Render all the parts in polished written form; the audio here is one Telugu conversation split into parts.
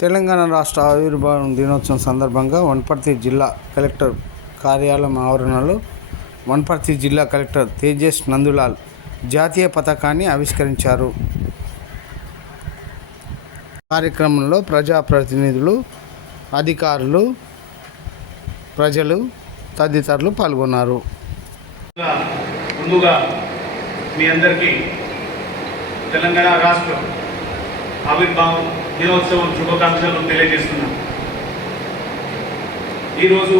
తెలంగాణ రాష్ట్ర ఆవిర్భావం దినోత్సవం సందర్భంగా వనపర్తి జిల్లా కలెక్టర్ కార్యాలయం ఆవరణలో వనపర్తి జిల్లా కలెక్టర్ తేజస్ నందులాల్ జాతీయ పతాకాన్ని ఆవిష్కరించారు. కార్యక్రమంలో ప్రజాప్రతినిధులు, అధికారులు, ప్రజలు తదితరులు పాల్గొన్నారు. ముందుగా మీ అందరికీ తెలంగాణ రాష్ట్ర ఆవిర్భావం దినోత్సవం శుభాకాంక్షలు తెలియజేస్తున్నాను. ఈరోజు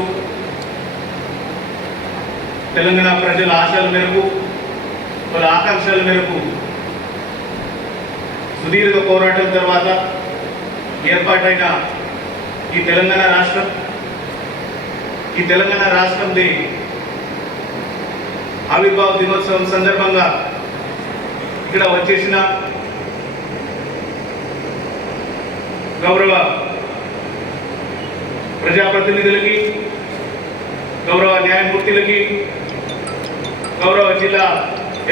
తెలంగాణ ప్రజల ఆశల మేరకు, వాళ్ళ ఆకాంక్షల మేరకు సుదీర్ఘ పోరాటం తర్వాత ఏర్పాటైన ఈ తెలంగాణ రాష్ట్రంది ఆవిర్భావ దినోత్సవం సందర్భంగా ఇక్కడ వచ్చేసిన గౌరవ ప్రజాప్రతినిధులకి, గౌరవ న్యాయమూర్తులకి, గౌరవ జిల్లా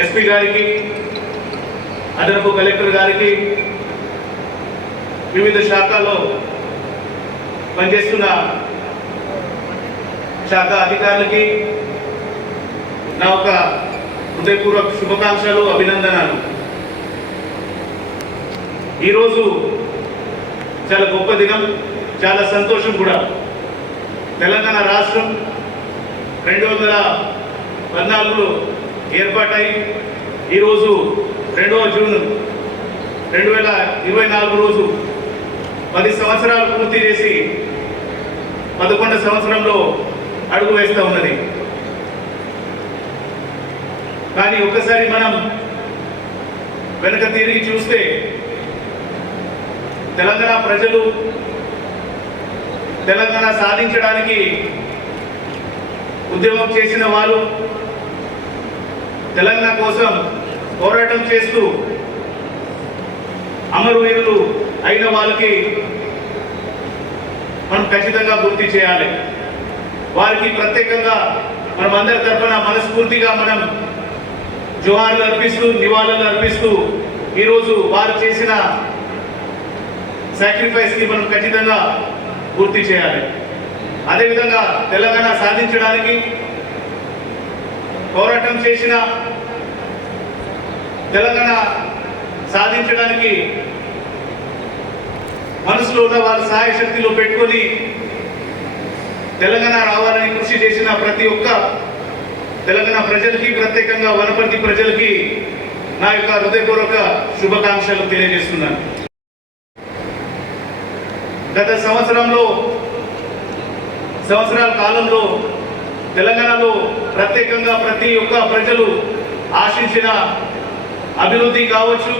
ఎస్పీ గారికి, అదనపు కలెక్టర్ గారికి, వివిధ శాఖల్లో పనిచేస్తున్న శాఖ అధికారులకి నా ఒక హృదయపూర్వక శుభాకాంక్షలు, అభినందనలు. ఈరోజు చాలా గొప్ప దినం, చాలా సంతోషం కూడా. తెలంగాణ రాష్ట్రం 2014లో ఏర్పాటై ఈరోజు 2వ జూన్ 2024 రోజు 10 సంవత్సరాలు పూర్తి చేసి 11వ సంవత్సరంలో అడుగు వేస్తూ ఉన్నది. కానీ ఒక్కసారి మనం వెనక తిరిగి చూస్తే తెలంగాణ ప్రజలు తెలంగాణ సాధించడానికి ఉద్యమం చేసిన వాళ్ళు, తెలంగాణ కోసం పోరాటం చేస్తూ అమరవీరులు అయిన వాళ్ళకి మనం ఖచ్చితంగా గుర్తు చేయాలి. వారికి ప్రత్యేకంగా మనం అందరి తరఫున మనస్ఫూర్తిగా మనం జోహార్లు అర్పిస్తూ, నివాళులు అర్పిస్తూ ఈరోజు వారు చేసిన సాక్రిఫైస్కి మనం ఖచ్చితంగా పూర్తి చేయాలి. అదేవిధంగా తెలంగాణ సాధించడానికి పోరాటం చేసిన, తెలంగాణ సాధించడానికి మనసులో ఉన్న వారి సహాయ శక్తిలో పెట్టుకొని తెలంగాణ రావాలని కృషి చేసిన ప్రతి ఒక్క తెలంగాణ ప్రజలకి, ప్రత్యేకంగా వనపర్తి ప్రజలకి నా యొక్క హృదయపూర్వక శుభాకాంక్షలు తెలియజేస్తున్నాను. గత సంవత్సరాల కాలంలో తెలంగాణలో ప్రత్యేకంగా ప్రతి ఒక్క ప్రజలు ఆశించిన అభివృద్ధి కావచ్చు,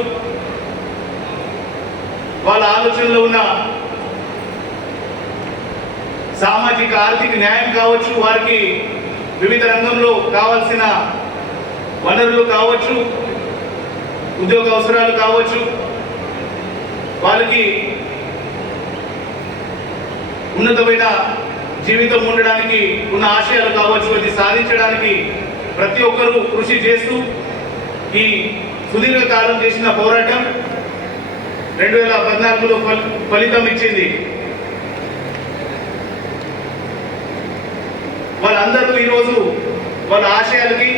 వాళ్ళ ఆలోచనలో ఉన్న సామాజిక ఆర్థిక న్యాయం కావచ్చు, వారికి వివిధ రంగంలో కావాల్సిన వనరులు కావచ్చు, ఉద్యోగ అవసరాలు కావచ్చు, వాళ్ళకి ఉన్నతమైన జీవితం ఉండడానికి ఉన్న ఆశయాలు కావచ్చు, అది సాధించడానికి ప్రతి ఒక్కరూ కృషి చేస్తూ ఈ సుదీర్ఘకాలం చేసిన పోరాటం 2014లో ఫలితం ఇచ్చింది. వాళ్ళందరూ ఈరోజు వాళ్ళ ఆశయాలకి,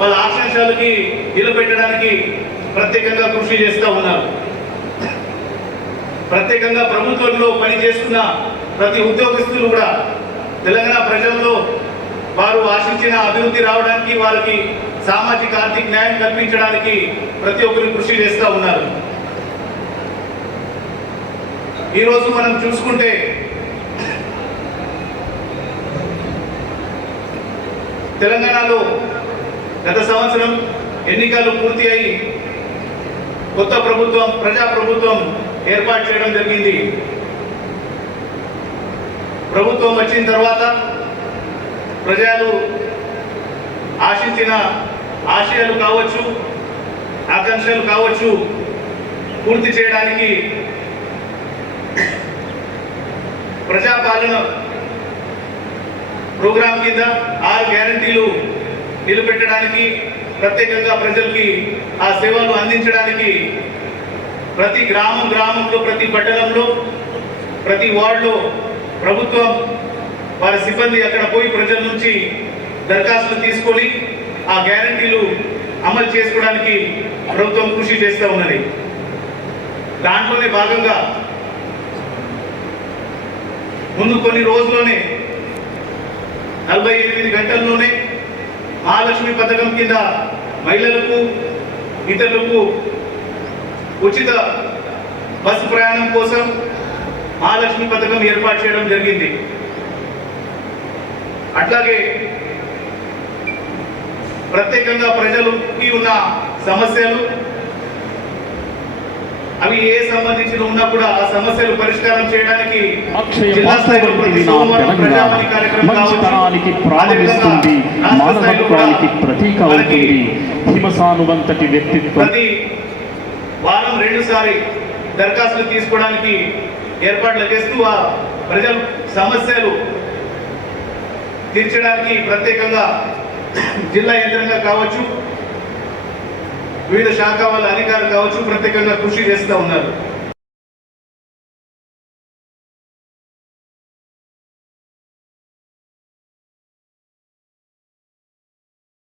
వాళ్ళ ఆకాంక్షలకి నిలబెట్టడానికి ప్రత్యేకంగా కృషి చేస్తూ ఉన్నారు. ప్రత్యేకంగా ప్రభుత్వంలో పనిచేస్తున్న ప్రతి ఉద్యోగస్తులు కూడా తెలంగాణ ప్రజల్లో వారు ఆశించిన అభివృద్ధి రావడానికి, వారికి సామాజిక ఆర్థిక న్యాయం కల్పించడానికి ప్రతి ఒక్కరు కృషి చేస్తూ ఉన్నారు. ఈరోజు మనం చూసుకుంటే తెలంగాణలో గత సంవత్సరం ఎన్నికలు పూర్తి అయి కొత్త ప్రభుత్వం, ప్రజాప్రభుత్వం ఏర్పాటు చేయడం జరిగింది. ప్రభుత్వం వచ్చిన తర్వాత ప్రజలు ఆశించిన ఆశయాలు కావచ్చు, ఆకాంక్షలు కావచ్చు పూర్తి చేయడానికి ప్రజాపాలన ప్రోగ్రాం కింద 6 గ్యారంటీలు నిలబెట్టడానికి, ప్రత్యేకంగా ప్రజలకి ఆ సేవలు అందించడానికి ప్రతి గ్రామంలో ప్రతి పట్టణంలో ప్రతి వార్డులో ప్రభుత్వం వారి సిబ్బంది అక్కడ పోయి ప్రజల నుంచి దరఖాస్తులు తీసుకొని ఆ గ్యారంటీలు అమలు చేసుకోవడానికి ప్రభుత్వం కృషి చేస్తూ ఉన్నది. దాంట్లోనే భాగంగా ముందు కొన్ని రోజుల్లోనే 48 గంటల్లోనే మహాలక్ష్మి పథకం కింద మహిళలకు ఇతరులకు ఉచిత బస్సు ప్రయాణం కోసం మహాలక్ష్మి పథకం ఏర్పాటు చేయడం జరిగింది. అట్లాగే ప్రత్యేకంగా ప్రజలకి ఉన్న సమస్యలు అవి ఏ సంబంధించిన ఉన్నా కూడా ఆ సమస్యలు పరిష్కారం చేయడానికి జిల్లా స్థాయిలో ప్రతి సోమవారం ప్రజావాణి కార్యక్రమం కావచ్చు, ప్రతి వారం 2 సారి దరఖాస్తులు తీసుకోవడానికి ఏర్పాట్లు చేస్తూ ఆ ప్రజల సమస్యలు తీర్చడానికి ప్రత్యేకంగా జిల్లా యంత్రంగా కావచ్చు, వివిధ శాఖ వాళ్ళ అధికారులు కావచ్చు ప్రత్యేకంగా కృషి చేస్తూ ఉన్నారు.